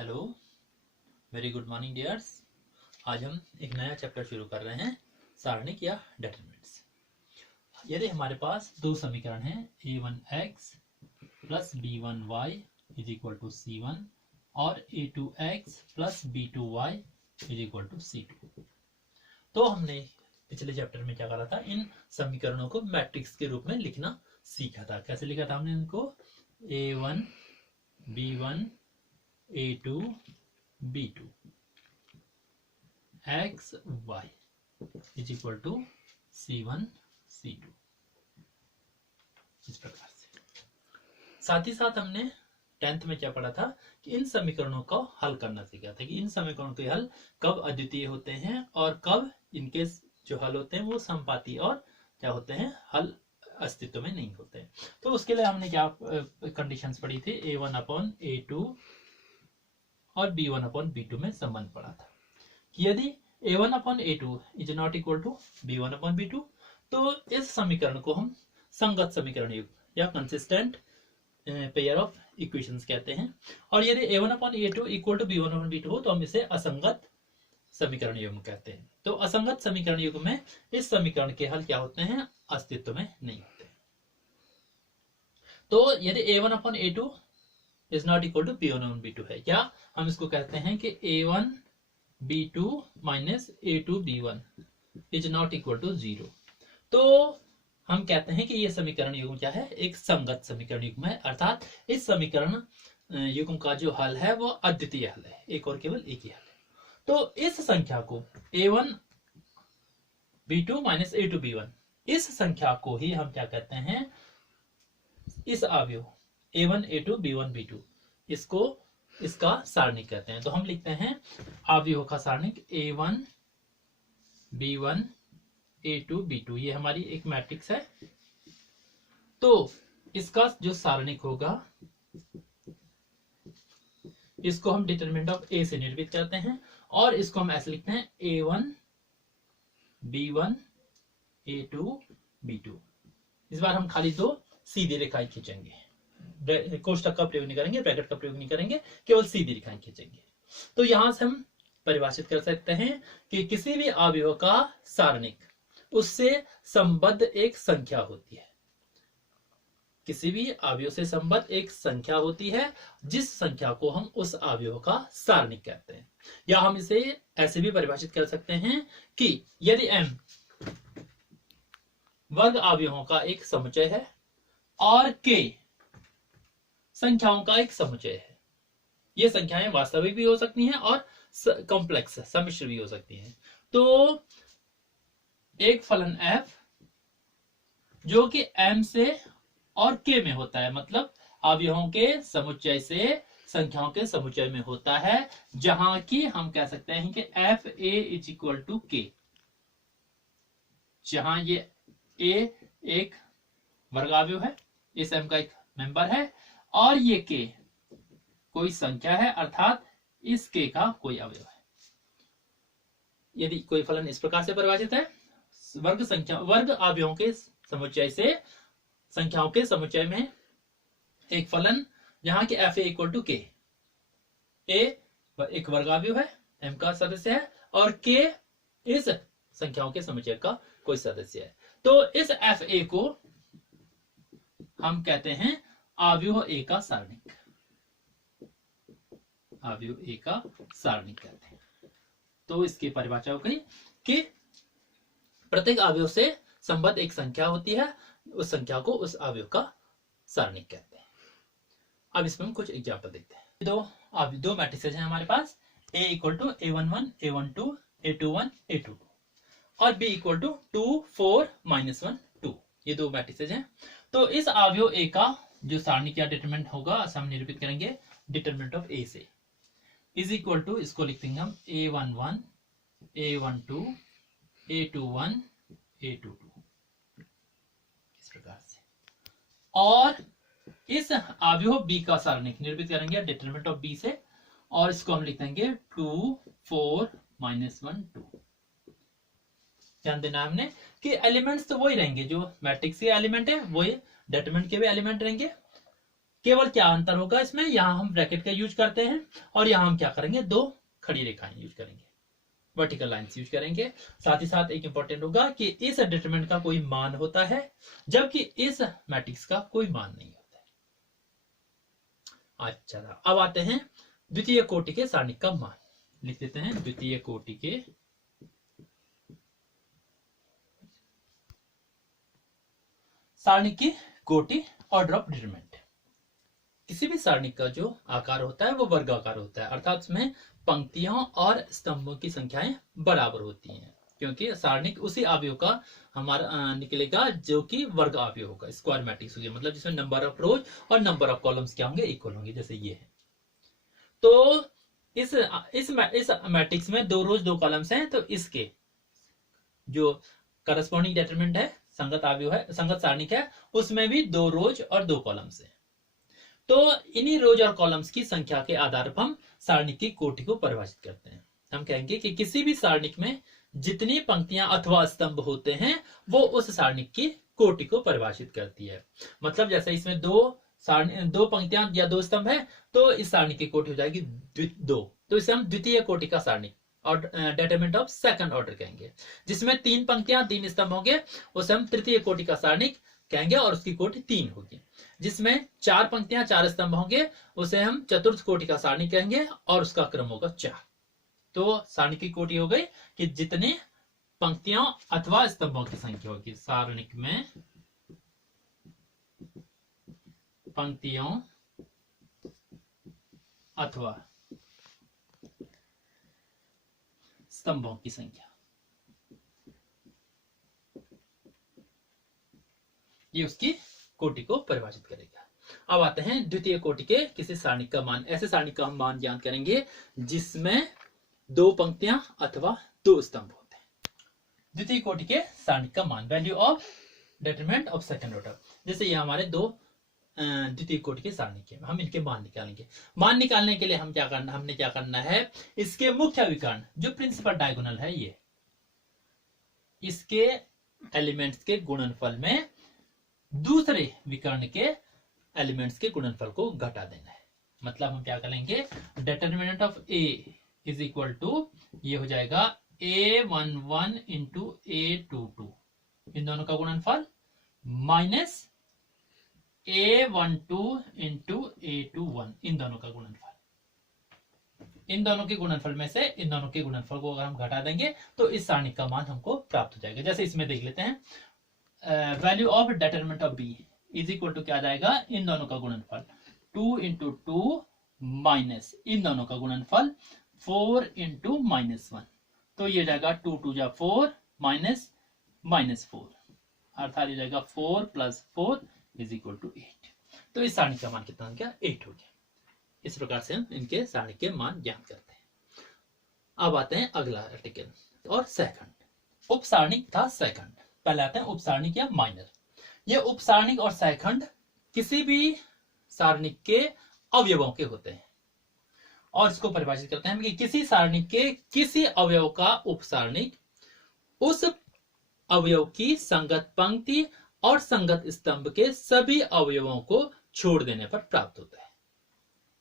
Hello, very good morning dears. आज हम एक नया चैप्टर शुरू कर रहे हैं, सारणिक या डिटरमिनेंट्स। यदि हमारे पास दो समीकरण हैं a1x plus b1y is equal to c1 और a2x plus b2y is equal to c2, तो हमने पिछले चैप्टर में क्या करा था, इन समीकरणों को मैट्रिक्स के रूप में लिखना सीखा था। कैसे लिखा था हमने इनको? a1 b1 a2 b2 x y is equal to c1 c2, इस प्रकार से। साथ ही साथ हमने 10th में क्या पढ़ा था कि इन समीकरणों को हल करना सीखा था कि इन समीकरणों के हल कब अद्वितीय होते हैं और कब इनके जो हल होते हैं वो समपाती और क्या होते हैं, हल अस्तित्व में नहीं होते हैं। तो उसके लिए हमने क्या कंडीशंस पढ़ी थी? a1/a2 और b1/b2 में संबंध पड़ा था कि यदि a1/a2 is not equal to b1/b2 तो इस समीकरण को हम संगत समीकरण युग्म या कंसिस्टेंट पेयर ऑफ इक्वेशंस कहते हैं। और यदि a1/a2 इक्वल टू b1/b2 हो तो हम इसे असंगत समीकरण युग्म कहते हैं। तो असंगत समीकरण युग्म में इस समीकरण के हल क्या होते हैं? अस्तित्व में नहीं होते। तो यदि a1/a2 is not equal to b1/b2 है, क्या हम इसको कहते हैं कि a1b2 minus a2b1 is not equal to 0, तो हम कहते हैं कि यह समीकरण युग्म क्या है? एक संगत समीकरण युग्म है, अर्थात इस समीकरण युग्म का जो हल है वो अद्वितीय हल है, एक और केवल एक ही हल है। तो इस संख्या को a1b2 माइनस a2b1, इस संख्या को ही हम क्या कहते हैं? इस अवयव a1 a2 b1 b2, इसको इसका सारणिक कहते हैं। तो हम लिखते हैं अवयव का सारणिक a1 b1 a2 b2, ये हमारी एक मैट्रिक्स है। तो इसका जो सारणिक होगा इसको हम डिटरमिनेंट ऑफ a से निर्मित करते हैं और इसको हम ऐसे लिखते हैं a1 b1 a2 b2। इस बार हम खाली दो सीधी रेखाएं खींचेंगे, कोष्टक का प्रयोग नहीं करेंगे, ब्रैकेट का प्रयोग नहीं करेंगे, केवल सीधी रेखाएं खींचेंगे। तो यहां से हम परिभाषित कर सकते हैं कि किसी भी अवयव का सारणिक उससे संबद्ध एक संख्या होती है। किसी भी अवयव से संबद्ध एक संख्या होती है जिस संख्या को हम उस अवयव का सारणिक कहते हैं। या हम इसे ऐसे भी परिभाषित कर सकते हैं कि यदि m वर्ग अवयवों का एक समुच्चय है और k संख्याओं का एक समुच्चय है, ये संख्याएं वास्तविक भी हो सकती हैं और कॉम्प्लेक्स सम्मिश्र भी हो सकती हैं। तो एक फलन f जो कि m से और k में होता है, मतलब अवयवों के समुच्चय से संख्याओं के समुच्चय में होता है, जहां की हम कह सकते हैं कि f a is equal to k, जहां ये a एक वर्ग अवयव है, इस m का एक मेंबर है, और ये k कोई संख्या है, अर्थात इस k का कोई अवयव है। यदि कोई फलन इस प्रकार से परिभाषित है, वर्ग अवयवों के समुच्चय से संख्याओं के समुच्चय में एक फलन जहां कि f a equal to k, a एक वर्ग अवयव है, m का सदस्य है, और k इस संख्याओं के समुच्चय का कोई सदस्य है। तो इस f a को हम कहते हैं अवयव a का सारणिक, अवयव a का सारणिक कहते हैं। तो इसकी परिभाषा हो गई कि प्रत्येक अवयव से संबद्ध एक संख्या होती है, उस संख्या को उस अवयव का सारणिक कहते हैं। अब इसमें हम कुछ एग्जांपल देखते हैं। दो मैट्रिसेस हैं हमारे पास, a equal to a11 a12 a21 a22 और b इक्वल टू 2 4 -1 2, ये दो मैट्रिसेस हैं। तो इस अवयव a का जो सारणिक या डिटरमिनेंट होगा हम निरूपित करेंगे डिटरमिनेंट ऑफ a से, इज इक्वल टू, इसको लिख देंगे हम a11 a12 a21 a22, इस प्रकार से। और इस अवयव b का सारणिक निरूपित करेंगे डिटरमिनेंट ऑफ b से, और इसको हम लिख देंगे 2 4 -1 2। ध्यान देना हमने कि एलिमेंट्स तो वही रहेंगे, जो मैट्रिक्स के एलिमेंट है वही डिटरमिनेंट के भी एलिमेंट रहेंगे, केवल क्या अंतर होगा इसमें, यहां हम ब्रैकेट का यूज करते हैं और यहां हम क्या करेंगे, दो खड़ी रेखाएं यूज करेंगे, वर्टिकल लाइंस यूज करेंगे। साथ ही साथ एक इंपॉर्टेंट होगा कि इस डिटरमिनेंट का कोई मान होता है जबकि इस मैट्रिक्स का कोई मान नहीं होता है। अच्छा, अब आते हैं द्वितीय कोटि के सारणिक का मान। लिख देते हैं द्वितीय कोटि के सारणिक की कोटि, ऑर्डर ऑफ डिटरमिनेंट। किसी भी सारणिक का जो आकार होता है वो वर्गाकार होता है, अर्थात उसमें पंक्तियों और स्तंभों की संख्याएं बराबर होती हैं, क्योंकि सारणिक उसी अवयव का हमारा निकलेगा जो कि वर्ग अवयव होगा, स्क्वायर मैट्रिक्स होगी, मतलब जिसमें नंबर ऑफ रोज और नंबर ऑफ कॉलम्स क्या होंगे, इक्वल होंगे, जैसे ये है। तो इस मैट्रिक्स में 2 रोज 2 कॉलम्स हैं, तो इसके जो करस्पॉन्डिंग डिटरमिनेंट है, संगत अवयव है, संगत सारणिक है, उसमें भी 2 रोज और 2 कॉलम्स है। तो इन्हीं रोज और कॉलम्स की संख्या के आधार पर हम सारणिक की कोटि को परिभाषित करते हैं। हम कहेंगे कि किसी भी सारणिक में जितनी पंक्तियां अथवा स्तंभ होते हैं वो उस सारणिक की कोटि को परिभाषित करती है। मतलब जैसे इसमें दो पंक्तियां या 2 स्तंभ है, तो इस सारणिक की कोटि हो जाएगी 2, तो इसे हम द्वितीय कोटि का सारणिक और डिटरमिनेंट ऑफ सेकंड ऑर्डर कहेंगे। जिसमें 3 पंक्तियां 3 स्तंभ होंगे उसे हम तृतीय कोटि का सारणिक कहेंगे और उसकी कोटि 3 होगी। जिसमें 4 पंक्तियां 4 स्तंभ होंगे उसे हम चतुर्थ कोटि का सारणिक कहेंगे और उसका क्रम होगा 4। तो सारणिक की कोटि हो गई कि जितने पंक्तियों अथवा स्तंभों की संख्या होगी। सारणिक में पंक्तियों अथवा स्तंभों की संख्या, ये उसकी कोटि को परिभाषित करेगा। अब आते हैं द्वितीय कोटि के किसी सारणिक का मान। ऐसे सारणिक का हम मान ज्ञान करेंगे जिसमें 2 पंक्तियां अथवा 2 स्तंभ होते हैं। द्वितीय कोटि के सारणिक का मान, value of determinant of second order. जैसे ये हमारे 2 द्वितीय कोटि के सारणिक है, हम इनके मान निकालेंगे। मान निकालने के लिए हमने क्या करना है, इसके मुख्य विकर्ण जो प्रिंसिपल डायगोनल है, ये इसके एलिमेंट्स के गुणनफल में दूसरे विकर्ण के एलिमेंट्स के गुणनफल को घटा देना है। मतलब हम क्या करेंगे, determinant of A is equal to, ये हो जाएगा A11 इंटू A22, इन दोनों का गुणनफल, माइनस A12 इंटू A21, इन दोनों का गुणनफल। इन दोनों के गुणनफल में से इन दोनों के गुणनफल को अगर हम घटा देंगे तो इस सारणिक का मान हमको प्राप्त हो जाएगा। जैसे इसमें देख लेते हैं, value of determinant of B is equal to क्या आ जाएगा, इन दोनों का गुणनफल 2 इंटू 2 माइनस इन दोनों का गुणनफल 4 इंटू -1, तो ये जाएगा 2 2 जा 4 माइनस -4, अर्थात ये जाएगा 4 प्लस 4 इज इक्वल टू 8। तो इस सारणिक का मान कितना हो गया, 8 हो गया। इस प्रकार से हम इनके सारणिक के मान ज्ञात करते हैं। अब आते हैं अगला आर्टिकल और सेकंड, उपसारणिक था सेकंड। पहले आते हैं उपसारणिक या माइनर। ये उपसारणिक और सेकंड किसी भी सारणिक के अवयवों के होते हैं और इसको परिभाषित करते हैं कि किसी सारणिक के किसी अवयव का उपसारणिक उस अवयव की संगत पंक्ति और संगत स्तंभ के सभी अवयवों को छोड़ देने पर प्राप्त होता है।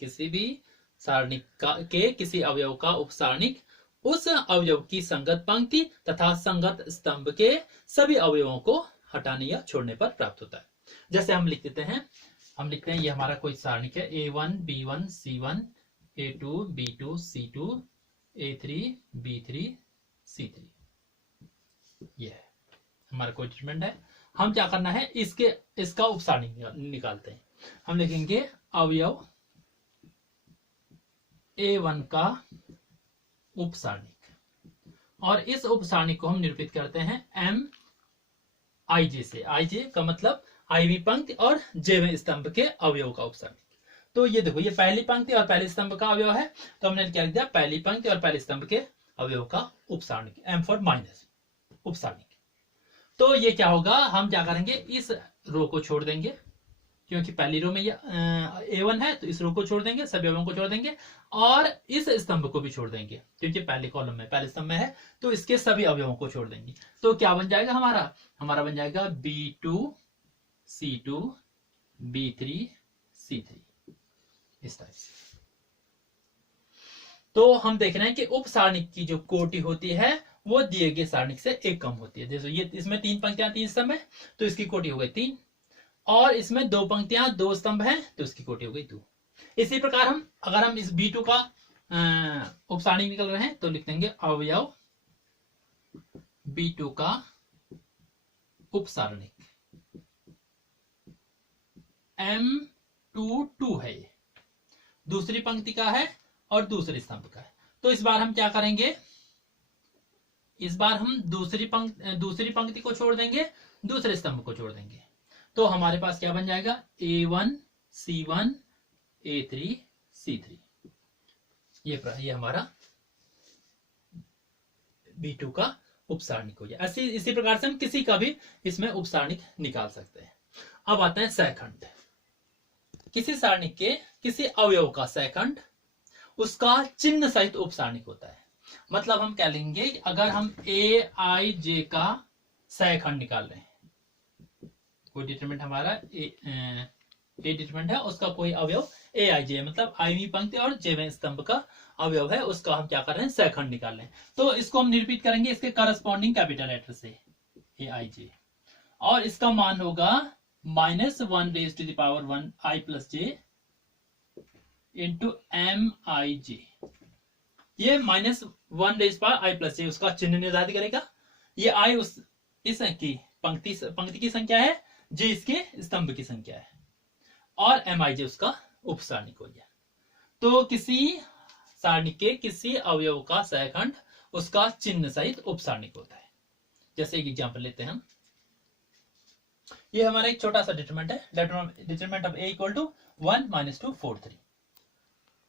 किसी भी सारणिक के किसी अवयव का उपसारणिक उस अवयव की संगत पंक्ति तथा संगत स्तंभ के सभी अवयवों को हटाने या छोड़ने पर प्राप्त होता है। जैसे हम लिख देते हैं, ये हमारा कोई सारणिक है, A1 B1 C1 A2 B2 C2 A3 B3 C3, ये है हमारा कोई डिटरमिनेंट है। हम क्या करना है, इसका उपसारणिक निकालते हैं। हम लिखेंगे अवयव A1 का उपसारणिक, और इस उपसारणिक को हम निरूपित करते हैं MIJ से। IJ का मतलब आईवी पंक्ति और जेवें स्तंभ के अवयव का उपसारणिक। तो ये देखो, ये पहली पंक्ति और पहले स्तंभ का अवयव है, तो हमने क्या लिख दिया, पहली पंक्ति और पहले स्तंभ के अवयव का उपसारणिक, M फॉर माइनस उपसारणिक। तो ये क्या होगा, हम क्या करेंगे, इस रो को छोड़ देंगे, क्योंकि पहली रो में ये A1 है, तो इस रो को छोड़ देंगे, सभी अवयवों को छोड़ देंगे, और इस स्तंभ को भी छोड़ देंगे क्योंकि पहले कॉलम में पहले स्तंभ में है, तो इसके सभी अवयवों को छोड़ देंगे। तो क्या बन जाएगा, हमारा बन जाएगा B2 C2 B3 C3, इस टाइप से। तो हम देख रहे हैं कि उप सारणिक की जो कोटि होती है वो दिए गए सारणिक से एक कम होती है। जैसे ये इसमें 3 पंक्तियां 3 स्तंभ है तो इसकी कोटि हो गई 3, और इसमें 2 पंक्तियां 2 स्तंभ है तो इसकी कोटि हो गई 2। इसी प्रकार हम अगर हम इस B2 का उप सारणिक निकल रहे हैं तो लिख देंगे अवयव B2 का उप सारणिक M22 है, ये दूसरी पंक्ति का है और दूसरे स्तंभ का है। तो इस बार हम क्या करेंगे, इस बार हम दूसरी पंक्ति को छोड़ देंगे, दूसरे स्तंभ को छोड़ देंगे। तो हमारे पास क्या बन जाएगा, A1 C1 A3 C3। ये हमारा B2 का उपसारणिक हो गया। इसी प्रकार से हम किसी का भी इसमें उपसारणिक निकाल सकते हैं। अब आते हैं सहखंड। किसी सारणिक के किसी अवयव का सहखंड उसका चिन्ह सहित उपसारणिक होता है। मतलब हम क्या लेंगे, अगर हम AIJ का सहखंड निकाल रहे हैं, कोई डिटरमिनेंट हमारा ए डिटरमिनेंट है, उसका कोई अवयव AIJ है, मतलब आईवीं पंक्ति और जेवें स्तंभ का अवयव है, उसका हम क्या कर रहे हैं, सहखंड निकाल रहे हैं। तो इसको हम निरूपित करेंगे इसके करस्पॉन्डिंग कैपिटल लेटर से AIJ, और इसका मान होगा -1 raised to the power 1 I plus j into MIJ। ये -1 raised power I plus j उसका चिन्ह निर्धारित करेगा। ये I इस की पंक्ति की संख्या है, j इसके स्तंभ की संख्या है, और MIJ उसका उपसारणिक हो गया। तो किसी सारणिक के किसी अवयव का सहखंड उसका चिन्ह सहित उपसारणिक होता है। जैसे एक एग्जांपल लेते हैं हम, ये हमारा एक छोटा सा डिटरमिनेंट है, determinant of A equal to 1 - 2 4 3,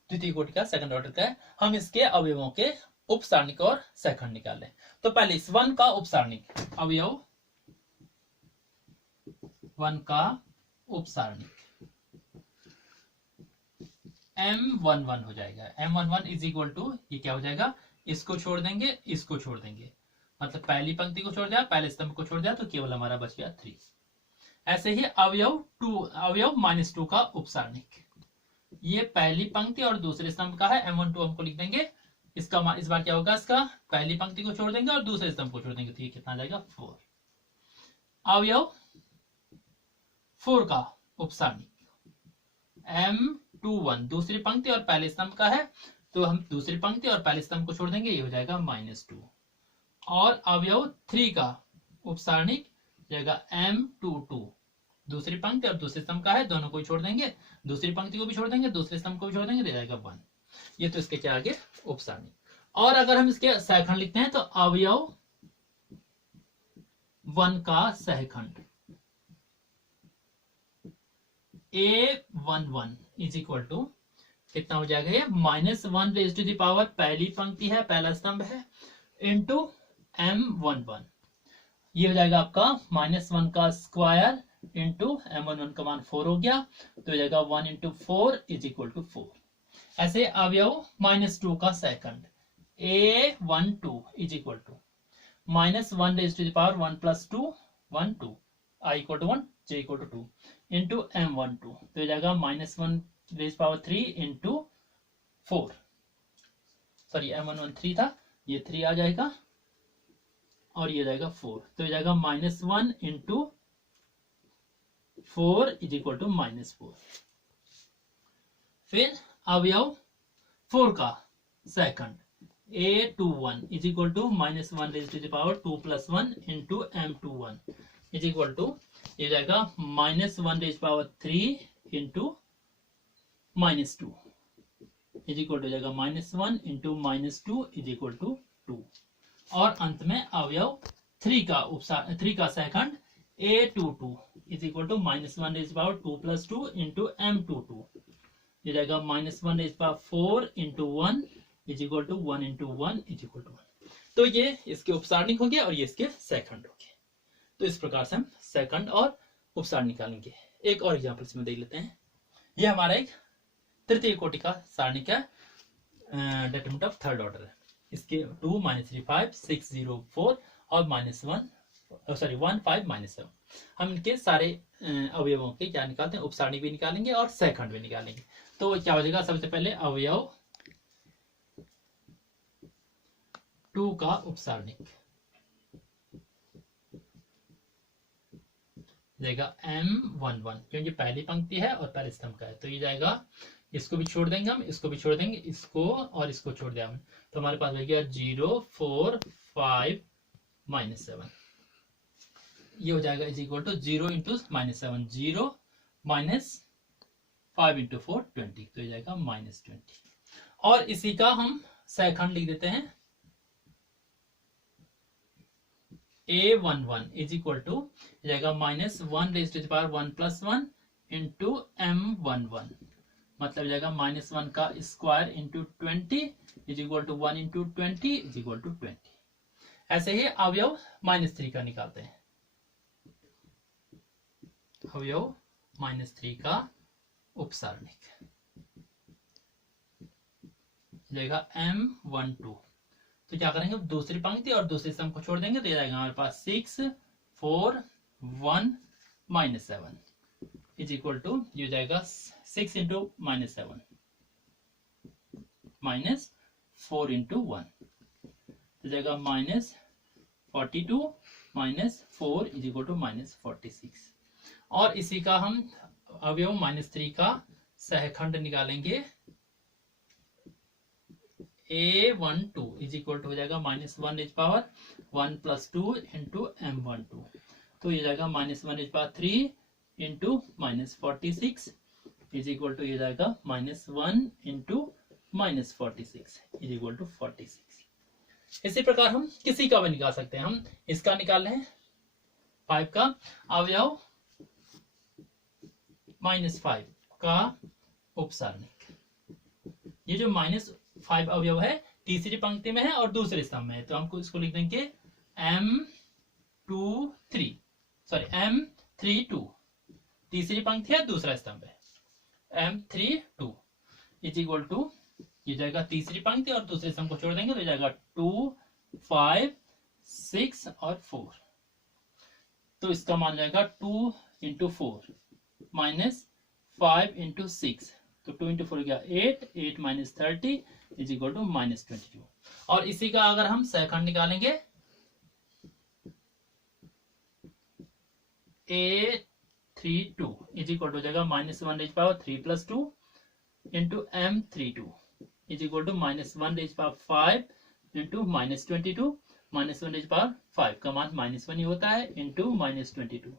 द्वितीय कोटि का सेकंड ऑर्डर का है। हम इसके अवयवों के उपसारणिक और सहखंड निकाल लें। तो पहले इस 1 का उपसारणिक, अवयव 1 का उपसारणिक M11 हो जाएगा। M11 इज इक्वल टू, ये क्या हो जाएगा, इसको छोड़ देंगे, इसको छोड़ देंगे, मतलब पहली पंक्ति को छोड़ दिया, पहले स्तंभ को छोड़ दिया, तो केवल हमारा बच गया 3। ऐसे ही अवयव -2 का उपसारणिक, ये पहली पंक्ति और दूसरे स्तंभ का है, M12 हमको लिख देंगे। इसका इस बार क्या होगा, इसका पहली पंक्ति को छोड़ देंगे और दूसरे स्तंभ को छोड़ देंगे, तो ये कितना आ जाएगा 4। अवयव 4 का उपसारणिक M21 दूसरी पंक्ति और पहले स्तंभ का है, तो हम दूसरी पंक्ति और पहले स्तंभ को छोड़ देंगे, ये हो जाएगा -2। और अवयव 3 का उपसारणिक जाएगा M22 दूसरी पंक्ति और दूसरे स्तंभ का है, दोनों को छोड़ देंगे, दूसरी पंक्ति को भी छोड़ देंगे, दूसरे स्तंभ को भी छोड़ देंगे, दे जाएगा 1। ये तो इसके क्या आगे उपसारणिक। और अगर हम इसके सहखंड लिखते हैं तो अवयव 1 का सहखंड A11 इज इक्वल टू कितना हो जाएगा, ये -1 रेज़ टू द पावर, पहली पंक्ति है, पहला स्तंभ है, इंटू M11, ये हो जाएगा आपका -1 का स्क्वायर इंटू M11 का मान 4 हो गया, तो हो जाएगा 1 × 4 इज इक्वल टू 4। ऐसे अवयव -2 का second A12 is equal to -1 raise to the power 1 + 2 1 2 I equal to 1 j equal to 2 into M12, तो हो जाएगा -1 raise power 3 into 4, sorry M11 3 था, ये 3 आ जाएगा और ये जाएगा 4, तो हो जाएगा -1 इंटू 4 इज इक्वल टू -4। फिर अवयव 4 का second A21 is equal to -1 raise to the power 2 + 1 into M21 is equal to, ये जाएगा -1 raise power 3 into -2 is equal to जाएगा -1 इंटू -2 इज इक्वल टू 2। और अंत में अवयव 3 का second A22 is equal to -1 raise power 2 + 2 into M22, ये जाएगा -1 raise power 4 into 1 is equal to 1 into 1 is equal to 1। तो ये इसके उपसारणिक हो गया और ये इसके सेकंड हो गए। तो इस प्रकार से हम सेकंड और उपसार निकालेंगे। एक और एग्जाम्पल इसमें देख लेते हैं। ये हमारा एक तृतीय कोटि का सारणिक है, डिटरमिनेंट ऑफ थर्ड ऑर्डर है। इसके 2 - 3 5 6 0 4 और -1 1 5 -7। हम इनके सारे अवयवों के क्या निकालते हैं, उपसारणी भी निकालेंगे और सहखंड भी निकालेंगे। तो क्या हो जाएगा, सबसे पहले अवयव 2 का उपसारणिक जाएगा M11, क्योंकि पहली पंक्ति है और पहले स्तंभ का है, तो ये जाएगा, इसको भी छोड़ देंगे हम, इसको भी छोड़ देंगे, इसको और इसको छोड़ दिया हम, तो हमारे पास बच गया 0 4 5 -7। ये हो जाएगा is equal to 0 into -7, 0 -5 into 4 20, तो ये जाएगा -20। और इसी का हम सहखंड लिख देते हैं, A11 इज इक्वल टू जाएगा -1 raised to the power 1 + 1 into M11, मतलब जाएगा -1 का square into 20 is equal to 1 into 20 is equal to 20। ऐसे ही अवयव -3 का निकालते हैं, अवयव -3 का उपसारणिक जाएगा M12। तो क्या करेंगे, दूसरी पंक्ति और दूसरे स्तंभ को छोड़ देंगे, तो ये जाएगा हमारे पास 6 4 1 -7 इज इक्वल टू, ये जाएगा 6 इंटू -7 -4 इंटू 1, तो जाएगा -42 -4 इज इक्वल टू -46। और इसी का हम अवयव -3 का सहखंड निकालेंगे, A12 इज इक्वल टू हो जाएगा -1 इज पावर 1 + 2 इंटू M12, तो ये जाएगा -1 is power 3 into -46 is equal to, ये जाएगा -1 इंटू -46 इज इक्वल टू 46। इसी प्रकार हम किसी का भी निकाल सकते हैं, हम इसका निकाल रहे हैं 5 का अवयव -5 का उपसारणिक। ये जो -5 अवयव है तीसरी पंक्ति में है और दूसरे स्तंभ में है, तो हमको इसको लिख देंगे M32, तीसरी पंक्ति है दूसरा स्तंभ है, M32 इज इक्वल टू, ये जाएगा तीसरी पंक्ति और दूसरे स्तंभ को छोड़ देंगे, तो जाएगा 2 5 6 और 4, तो इसका मान जाएगा 2 इंटू 4 -5 इंटू 6, तो 2 इंटू 4 हो गया 8 8 -30 इज इक्वल टू -22। और इसी का अगर हम सहखंड निकालेंगे, A32 इज इक्वल टू हो जाएगा -1 raise power 3 + 2 into M32 is equal to -1 raise power 5 into -22, -1 raise power 5 का मान -1 ही होता है, इंटू -22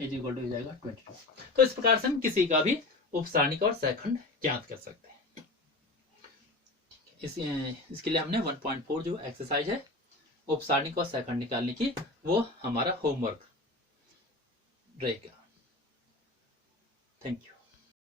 इज इक्वल टू हो जाएगा 22। तो इस प्रकार से हम किसी का भी उपसारणिक और सहखंड ज्ञात कर सकते हैं। इसके लिए हमने 1.4 जो एक्सरसाइज है उपसारणिक और सहखंड निकालने की, वो हमारा होमवर्क रहेगा। Thank you.